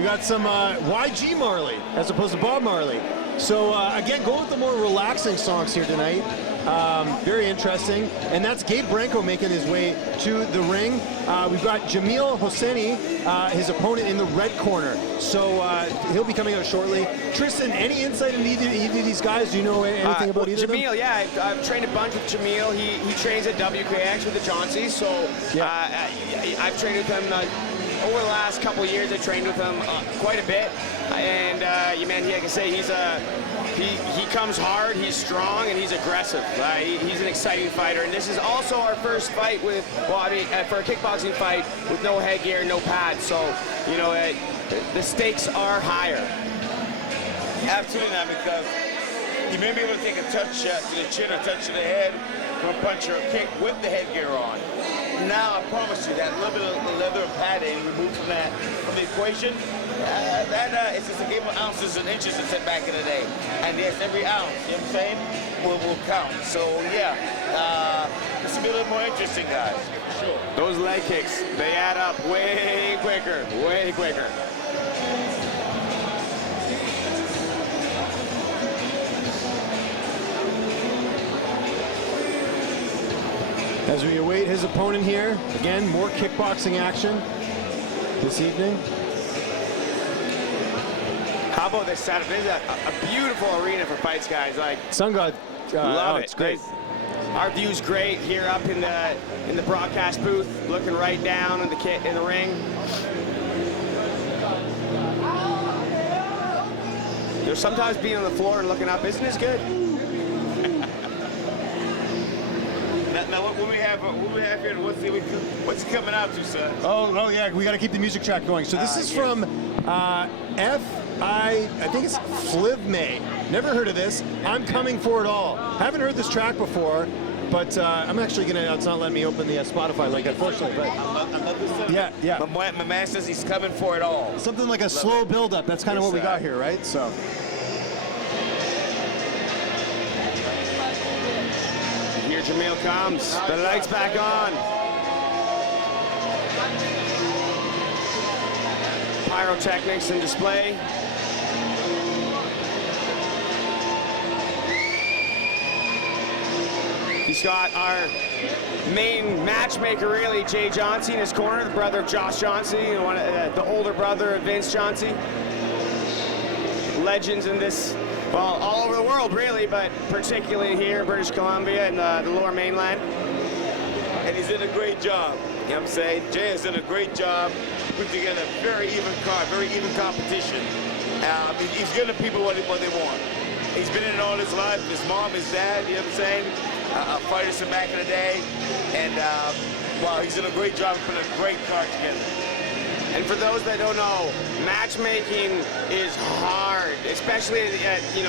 We got some YG Marley as opposed to Bob Marley. So again, go with the more relaxing songs here tonight. Very interesting. And that's Gabe Branco making his way to the ring. We've got Jameel Hosseini, his opponent, in the red corner. So he'll be coming out shortly. Tristan, any insight into either of these guys? Do you know anything about either of them? Jameel, yeah, I've trained a bunch with Jameel. He trains at WKX with the Johnsons. So I've trained with him over the last couple of years. I trained with him quite a bit. And man, like I say, he comes hard, he's strong, and he's aggressive. He's an exciting fighter, and this is also our first fight with, for a kickboxing fight with no headgear, no pads. So, the stakes are higher. Absolutely not, because you may be able to take a touch to the chin or touch to the head from a punch or a kick with the headgear on. Now, I promise you, that little bit of the leather padding removed from the equation, it's just a game of ounces and inches I said back in the day. And yes, every ounce, you know what I'm saying, will count. So yeah, this will be a little more interesting, guys. Sure. Those leg kicks, they add up way quicker, way quicker. As we await his opponent here, again, more kickboxing action this evening. How about this setup? This is a beautiful arena for fights, guys. Like, Sun God, love it. It's great. Our view's great here up in the broadcast booth, looking right down in the ring. There's sometimes being on the floor and looking up, isn't this good? Now, what we have here, what's he coming out to, son? Oh yeah, we got to keep the music track going. So this is from I think it's Flivme. Never heard of this. I'm Coming For It All. Haven't heard this track before, but I'm actually gonna. It's not letting me open the Spotify link, unfortunately. But I love this song. yeah. My man says he's coming for it all. Something like a slow build-up. That's kind of what we got here, right? So. Here Jameel comes. The light's back on. Pyrotechnics in display. He's got our main matchmaker, really, Jay Johnsey, in his corner, the brother of Josh Johnsey, the older brother of Vince Johnsey. Legends in this, well, all over the world, really, but particularly here in British Columbia and the lower mainland. And he's done a great job. You know what I'm saying? Jay has done a great job putting together a very even card, very even competition. He's giving people what they want. He's been in it all his life. His mom, his dad, you know what I'm saying? Fighters from back in the day. And, wow, he's done a great job of putting a great card together. And for those that don't know, matchmaking is hard, especially at the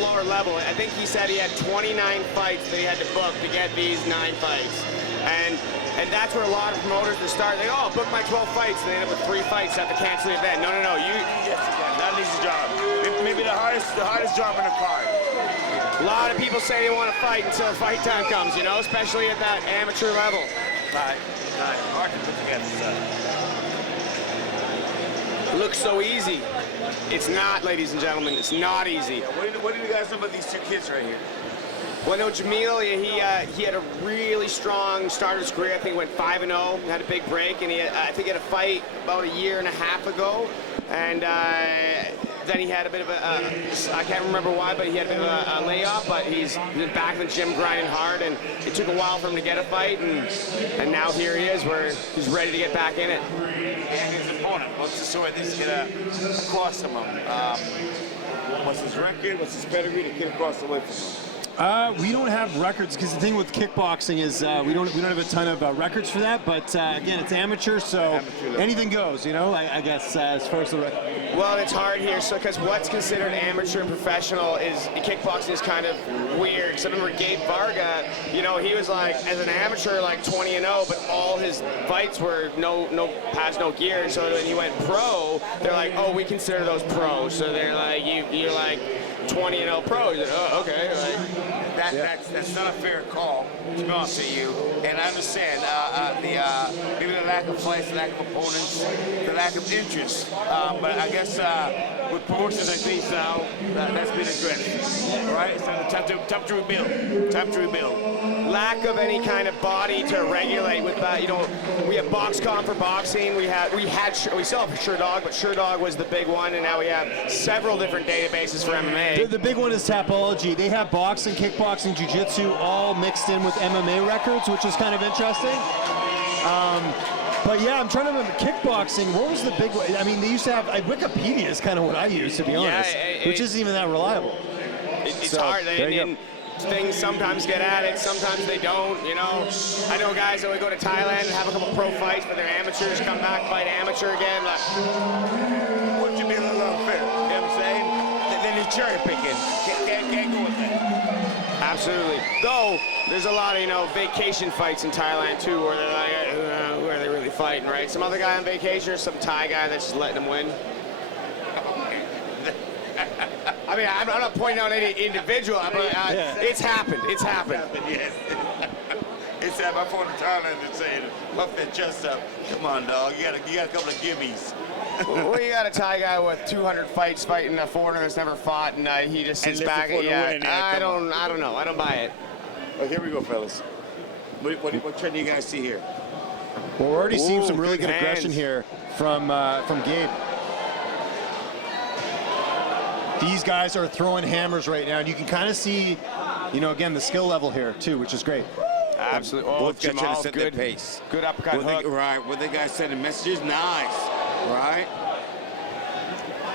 lower level. I think he said he had 29 fights that he had to book to get these 9 fights. And that's where a lot of promoters to start. They go, oh, book my 12 fights, and they end up with 3 fights, have to cancel the event. No. Yes, not an easy job. Maybe the hardest job in the card. A lot of people say they want to fight until fight time comes, especially at that amateur level. Right. Hard to put together, son. Looks so easy. It's not, ladies and gentlemen. It's not easy. Yeah, what do you guys know about these 2 kids right here? Well, no, Jameel, he had a really strong start of his career. I think he went 5-0, had a big break, and I think he had a fight about a year and a half ago. And then he had a bit of I can't remember why, but he had a bit of a layoff, but he's been back in the gym grinding hard, and it took a while for him to get a fight, and now here he is, where he's ready to get back in it. And his opponent wants to sort this get across from him. What's his record? What's his pedigree to get across the way from him? We don't have records, because the thing with kickboxing is we don't have a ton of records for that. But again, it's amateur, so anything goes. I guess as far as the record. Well, it's hard here, because what's considered amateur and professional is kickboxing is kind of weird. Because I remember Gabe Varga, he was like as an amateur like 20-0, but all his fights were no pads, no gear. And so when he went pro, they're like, oh, we consider those pros. So they're like, you're like 20-0 pro. He's like, oh, okay. That's not a fair call, to be honest with you. And I understand maybe the lack of fights, the lack of opponents, the lack of interest. But I guess with promotions like these now, that's been addressed. Right? It's time to rebuild. Time to rebuild. Lack of any kind of body to regulate with that. You know, we have BoxCom for boxing. We still have SureDog, but SureDog was the big one, and now we have several different databases for MMA. The big one is Tapology. They have boxing, kickboxing, jiu-jitsu all mixed in with MMA records, which is kind of interesting. But yeah, I'm trying to remember kickboxing. What was the big one? I mean, they used to have Wikipedia is kind of what I use, to be honest, which isn't even that reliable. It's hard. Things sometimes get added, sometimes they don't, you know. I know guys that would go to Thailand and have a couple pro fights, but they're amateurs, come back, fight amateur again. Like, What you be a little unfair, you know what I'm saying? And then you're cherry picking. Can't go with that. absolutely. Though, there's a lot of, you know, vacation fights in Thailand too, where they're like, who are they really fighting, right? Some other guy on vacation or some Thai guy that's just letting them win. I mean, I'm not pointing out any individual, but it's happened. It's happened. Yes. It's at my phone in Thailand and saying, puff that chest up. Come on, dog. You got a couple of gimmies. Well, you got a Thai guy with 200 fights fighting a foreigner that's never fought, and he just sits back. I don't know. I don't buy it. Oh, here we go, fellas. What trend do you guys see here? Well, we're already seeing some really good aggression here from Gabe. These guys are throwing hammers right now, and you can kind of see, you know, again, the skill level here, too, which is great. Absolutely. Oh, Both guys trying to Jamal's set good. their pace. Good uppercut hook. Right, what the guys sending messages, nice. Right?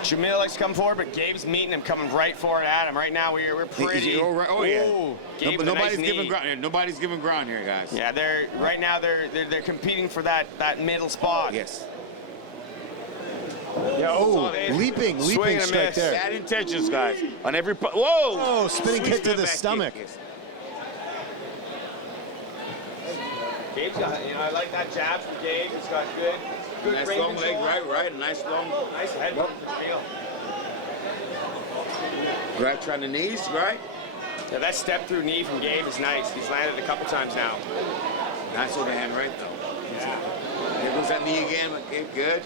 Jameel likes to come forward, but Gabe's meeting him, coming right forward at him. Right now, we're pretty. Oh, yeah. Ooh, Gabe with Nobody's a nice giving knee. ground here. Nobody's giving ground here, guys. Yeah, they're competing for that middle spot. Yes. Yeah, leaping Swing and a strike miss. there. Bad intentions, guys. On every whoa! Oh, spinning kick to the stomach. Gabe's got, you know, I like that jab from Gabe. He's got good Nice range long leg, control. right. Nice long. Nice head for Jameel. Right, trying the knees, right? Yeah, that step through knee from Gabe is nice. He's landed a couple times now. Nice overhand right, though. Yeah. There goes that knee again. Okay, good.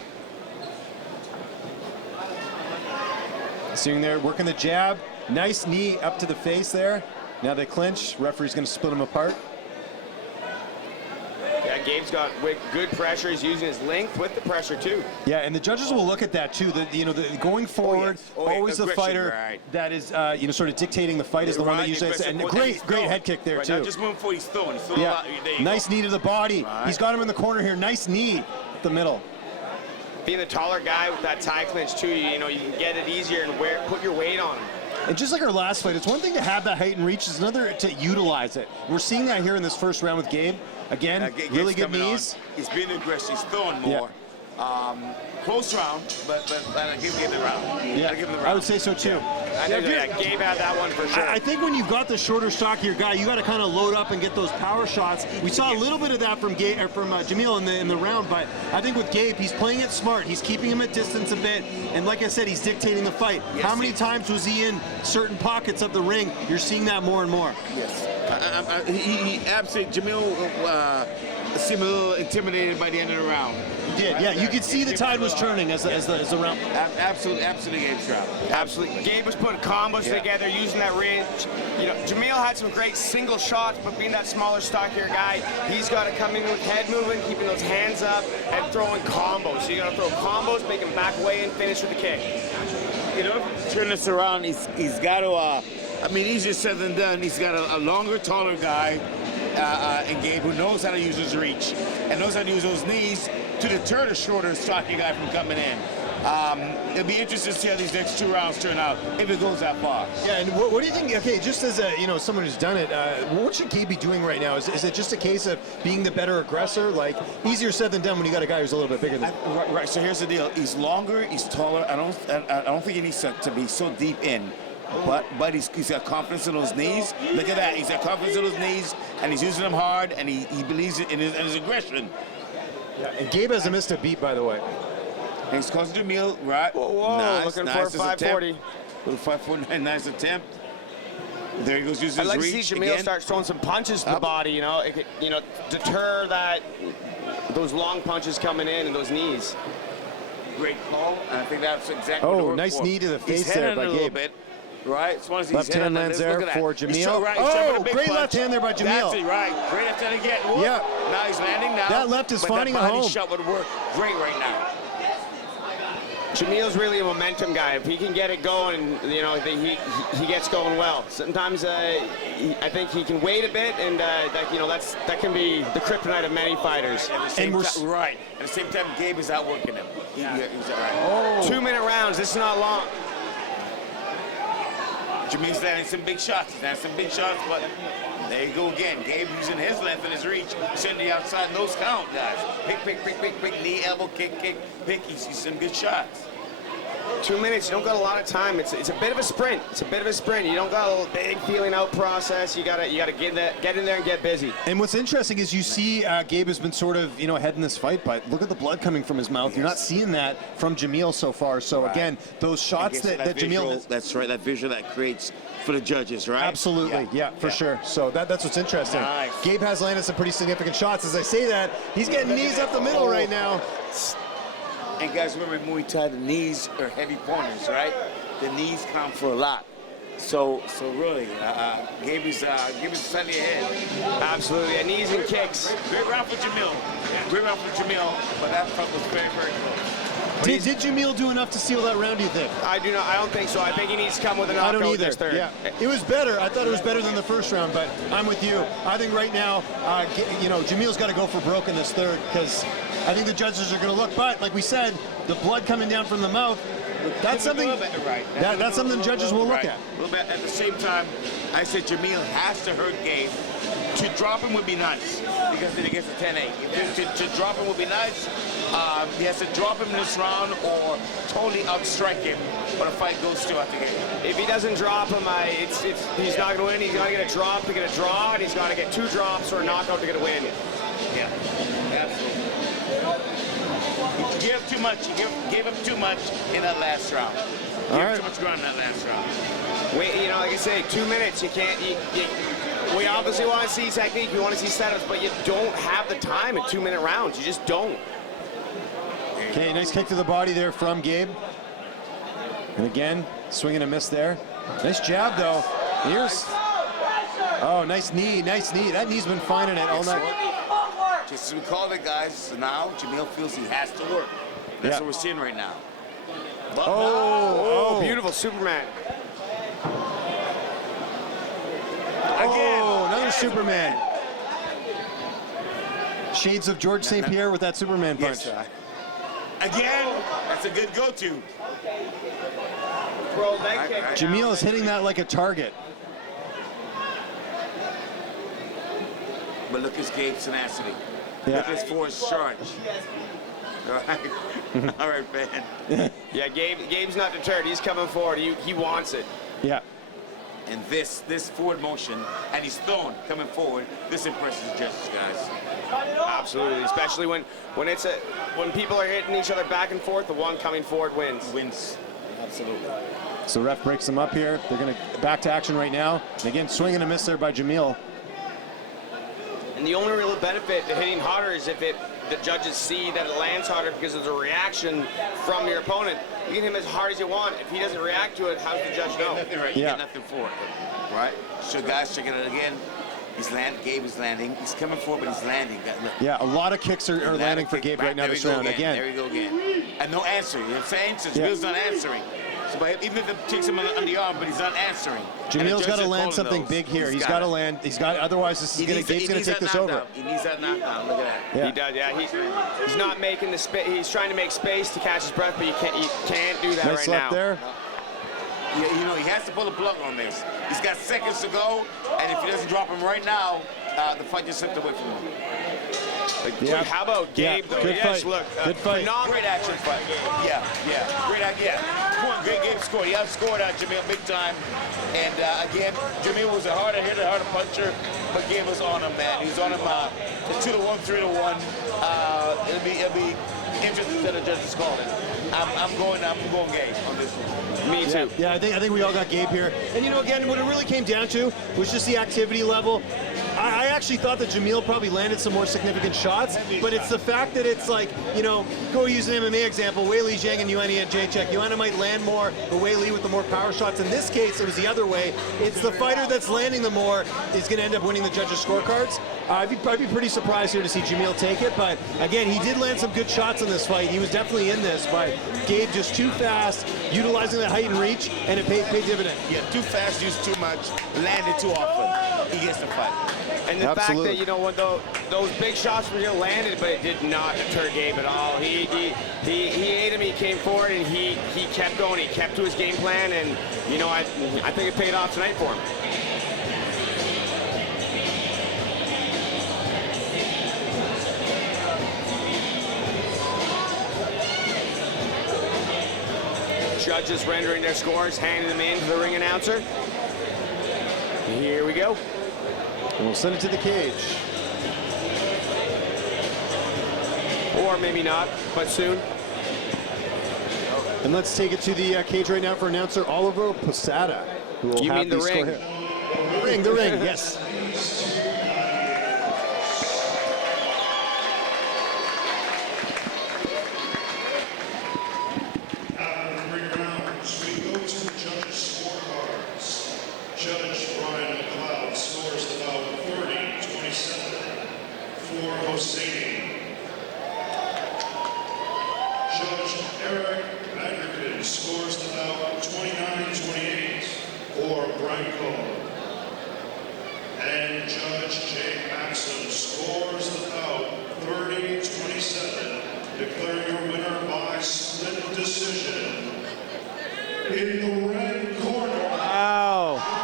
Seeing there, working the jab. Nice knee up to the face there. Now they clinch. Referee's going to split them apart. Yeah, Gabe's got good pressure. He's using his length with the pressure, too. Yeah, and the judges will look at that, too. Going forward, always the fighter that is, sort of dictating the fight is the one that usually has. And great head kick there, too. Not just moving forward, he's throwing. He's throwing a lot. Nice knee to the body. Right. He's got him in the corner here. Nice knee up the middle. Being the taller guy with that tie clinch, too, you know, you can get it easier and put your weight on him. And just like our last fight, it's one thing to have that height and reach, it's another to utilize it. We're seeing that here in this first round with Gabe. Again, really good knees. He's being aggressive. He's throwing more. Close round, but I give him the round. Yeah, I would say so too. Gabe had that one for sure. I think when you've got the shorter, stockier guy, you got to kind of load up and get those power shots. We saw a little bit of that from Jameel in the round, but I think with Gabe, he's playing it smart. He's keeping him at distance a bit, and like I said, he's dictating the fight. Yes, how many times was he in certain pockets of the ring? You're seeing that more and more. Yes. He absolutely, Jameel seemed a little intimidated by the end of the round. He did, yeah. You could see the tide was turning as the round. Absolutely Gabe's round. Absolutely. Gabe was putting combos together, using that range. You know, Jameel had some great single shots, but being that smaller, stockier guy, he's got to come in with head movement, keeping those hands up, and throwing combos. So you got to throw combos, make him back away, and finish with the kick. You know, turn this around, he's got to, easier said than done. He's got a longer, taller guy in Gabe who knows how to use his reach and knows how to use those knees to deter the shorter, stocky guy from coming in. It'll be interesting to see how these next 2 rounds turn out if it goes that far. Yeah, and what do you think? Okay, just as someone who's done it, what should Gabe be doing right now? Is it just a case of being the better aggressor? Like easier said than done when you got a guy who's a little bit bigger than. Right. So here's the deal. He's longer. He's taller. I don't think he needs to be so deep in. But he's got confidence in those knees. Look at that. He's got confidence in those knees, and he's using them hard, and he believes in his aggression. Yeah, and Gabe hasn't missed a beat, by the way. And he's close to Jameel, right? Whoa, nice, looking nice for a 540. Little 549, nice attempt. There he goes, using I'd his like to reach see Jameel again. start throwing some punches to the body, you know. It could, you know, deter those long punches coming in and those knees. Great call, and I think that's exactly what Oh, we're nice for. knee to the face He's there heading by a little Gabe. bit, right? So once Left hand lands there for Jameel. He's Oh, big great punch. left hand there by Jameel. That's it, right. Great left hand again. Whoop. Yeah. Now he's landing now. That left is but finding a that body home. shot would work great right now. Jameel's really a momentum guy. If he can get it going, and you know, he gets going well. Sometimes I think he can wait a bit, and that can be the kryptonite of many fighters. At the same right. At the same time, Gabe is outworking him. He's all right. 2-minute rounds. This is not long. Jameel's landing some big shots. He's landing some big shots, but there you go again. Gabe using his length and his reach. Sitting the outside, those count, guys. Pick, knee, elbow, kick, pick. He sees some good shots. 2 minutes, you don't got a lot of time. It's a bit of a sprint. It's a bit of a sprint. You don't got a big feeling out process. You gotta get in there and get busy. And what's interesting is you see Gabe has been sort of, ahead in this fight, but look at the blood coming from his mouth. You're not seeing that from Jameel so far. So again, those shots that Jameel... That's right, that visual that creates for the judges, right? Absolutely, yeah, for sure. So that's what's interesting. Nice. Gabe has landed some pretty significant shots. As I say that, he's getting knees up the middle right now. And guys, remember Muay Thai, the knees are heavy corners, right? The knees count for a lot. So really, Gabe is slightly ahead. Absolutely, and knees and kicks. Great round for Jameel. But that fight was very, very close. Did Jameel do enough to seal that round, do you think? I don't think so. I think he needs to come with a knockout. I don't either. This third. Yeah, it was better. I thought it was better than the first round, but I'm with you. I think right now, Jameel's got to go for broke in this third because I think the judges are going to look. But like we said, the blood coming down from the mouth, that's something. Right. That's something the judges will look right. at. A little bit. At the same time, I said Jameel has to hurt Gabe. To drop him would be nice because then he gets a 10-8. To drop him would be nice. He has to drop him this round or totally outstrike him when a fight goes to at the game. If he doesn't drop him, he's not going to win. He's got to get a drop to get a draw, and he's got to get 2 drops or a knockout to get a win. Yeah, absolutely. You gave too much. You gave him too much in that last round. Gave him too much ground in that last round. Wait, like I say, 2 minutes. You can't. We obviously want to see technique. We want to see setups, but you don't have the time in 2-minute rounds. You just don't. Okay, nice kick to the body there from Gabe. And again, swing and a miss there. Nice jab though. Here's. Oh, nice knee. That knee's been finding it all night. Just as we called it, guys. So now Jameel feels he has to work. That's what we're seeing right now. But Oh, beautiful Superman. again, another Superman. Shades of George St. Pierre with that Superman punch. Yes, again, that's a good go-to. Bro, leg kick. Jameel is hitting that like a target. But look at Gabe's tenacity. Yeah. Look at his forced charge. All right, all right, man. Yeah, Gabe's not deterred. He's coming forward. He wants it. Yeah. And this forward motion, and he's thrown coming forward. This impresses the judges, guys. Absolutely, especially when people are hitting each other back and forth, the one coming forward wins. Absolutely. So ref breaks them up here. They're going to back to action right now. And again, swing and a miss there by Jameel. And the only real benefit to hitting harder is if the judges see that it lands harder because of the reaction from your opponent. You can hit him as hard as you want. If he doesn't react to it, how does the judge know? Nothing right. You get nothing for it. Right? So guys, checking it again. Gabe is landing. He's coming forward, but he's landing. Yeah, a lot of kicks are landing for Gabe right now this round. Again. There we go again. And no answer. You know what I'm saying? So Jameel's not answering. So, but even if it takes him on the arm, but he's not answering. Jameel's got to land something big here. He's got to land. Otherwise, Gabe's going to take this over. He needs that knockdown. Look at that. Yeah. He does. Yeah, he's not making the space. He's trying to make space to catch his breath, but you can't do that nice right left now. there. Yeah, he has to pull the plug on this. He's got seconds to go, and if he doesn't drop him right now, the fight just slipped away from him. Yeah. How about Gabe, though? Good Yes, fight. look. Good fight. Great action fight. Yeah. Great action. Yeah. Great Gabe scored. He outscored Jameel big time. And again, Jameel was a harder hitter, harder puncher, but Gabe was on him, man. He was on him 2-1, 3-1. It'll be interesting to the judges call it. I'm going Gabe on this one. Me too. Yeah, I think we all got Gabe here. And you know, again, what it really came down to was just the activity level. I actually thought that Jameel probably landed some more significant shots, but it's the fact that it's like, you know, go use an MMA example, Wei Li Zhang and Yuani at J-Check. Yuani might land more, but Wei Li with the more power shots. In this case, it was the other way. It's the fighter that's landing the more is going to end up winning the judges' scorecards. I'd be pretty surprised here to see Jameel take it, but again, he did land some good shots in this fight. He was definitely in this, but Gabe just too fast, utilizing the height and reach, and it paid dividend. Yeah, too fast, used too much, landed too often. He gets the fight. And the fact that, you know, when those big shots were landed, but it did not deter Gabe at all. He ate him, he came forward, and he kept going. He kept to his game plan, and, you know, I think it paid off tonight for him. Judges rendering their scores, handing them in to the ring announcer. Here we go. And we'll send it to the cage. Or maybe not, but soon. And let's take it to the cage right now for announcer Oliver Posada, who will You have mean the ring? The ring, yes. Hosseini. Judge Eric Magrican scores the bout 29-28 for Branco. And Judge Jay Maxim scores the bout 30-27, declaring your winner by split decision. In the red corner. Wow.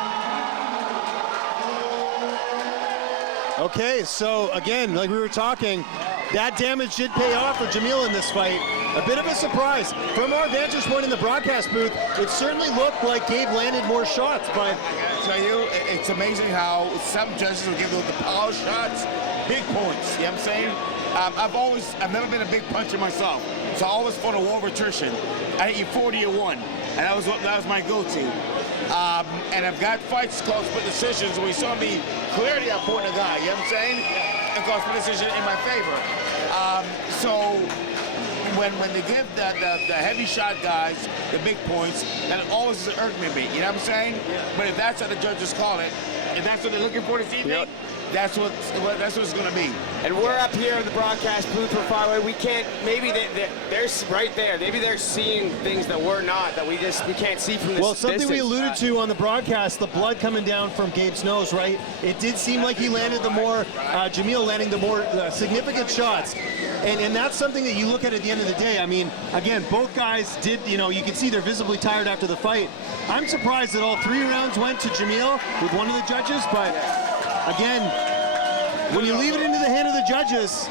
Okay, so again, like we were talking, that damage did pay off for Jameel in this fight. A bit of a surprise. From our vantage point in the broadcast booth, it certainly looked like Gabe landed more shots, but I gotta tell you, it's amazing how some judges will give those the power shots big points. You know what I'm saying? I've never been a big puncher myself, so I always fought a war of attrition. I hit you 40-1, and that was my go-to. And I've got fights called split decisions where you saw me clearly outpoint a guy. You know what I'm saying? And called split decision in my favor. So when they give the heavy shot guys the big points, that always is an irk me beat. You know what I'm saying? But if that's how the judges call it, if that's what they're looking for this evening, that's what it's going to be. And we're up here in the broadcast booth for Fireway. We can't, maybe they're right there. Maybe they're seeing things that we're not, that we can't see from this well, something distance. we alluded to on the broadcast, the blood coming down from Gabe's nose, right? It did seem like he landed the more, Jameel landing the more significant shots. And that's something that you look at the end of the day. I mean, again, both guys did, you know, you can see they're visibly tired after the fight. I'm surprised that all 3 rounds went to Jameel with one of the judges, but again, when you leave it into the hand of the judges,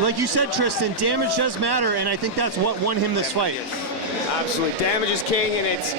like you said, Tristan, damage does matter, and I think that's what won him this fight. Absolutely. Damage is king, and it's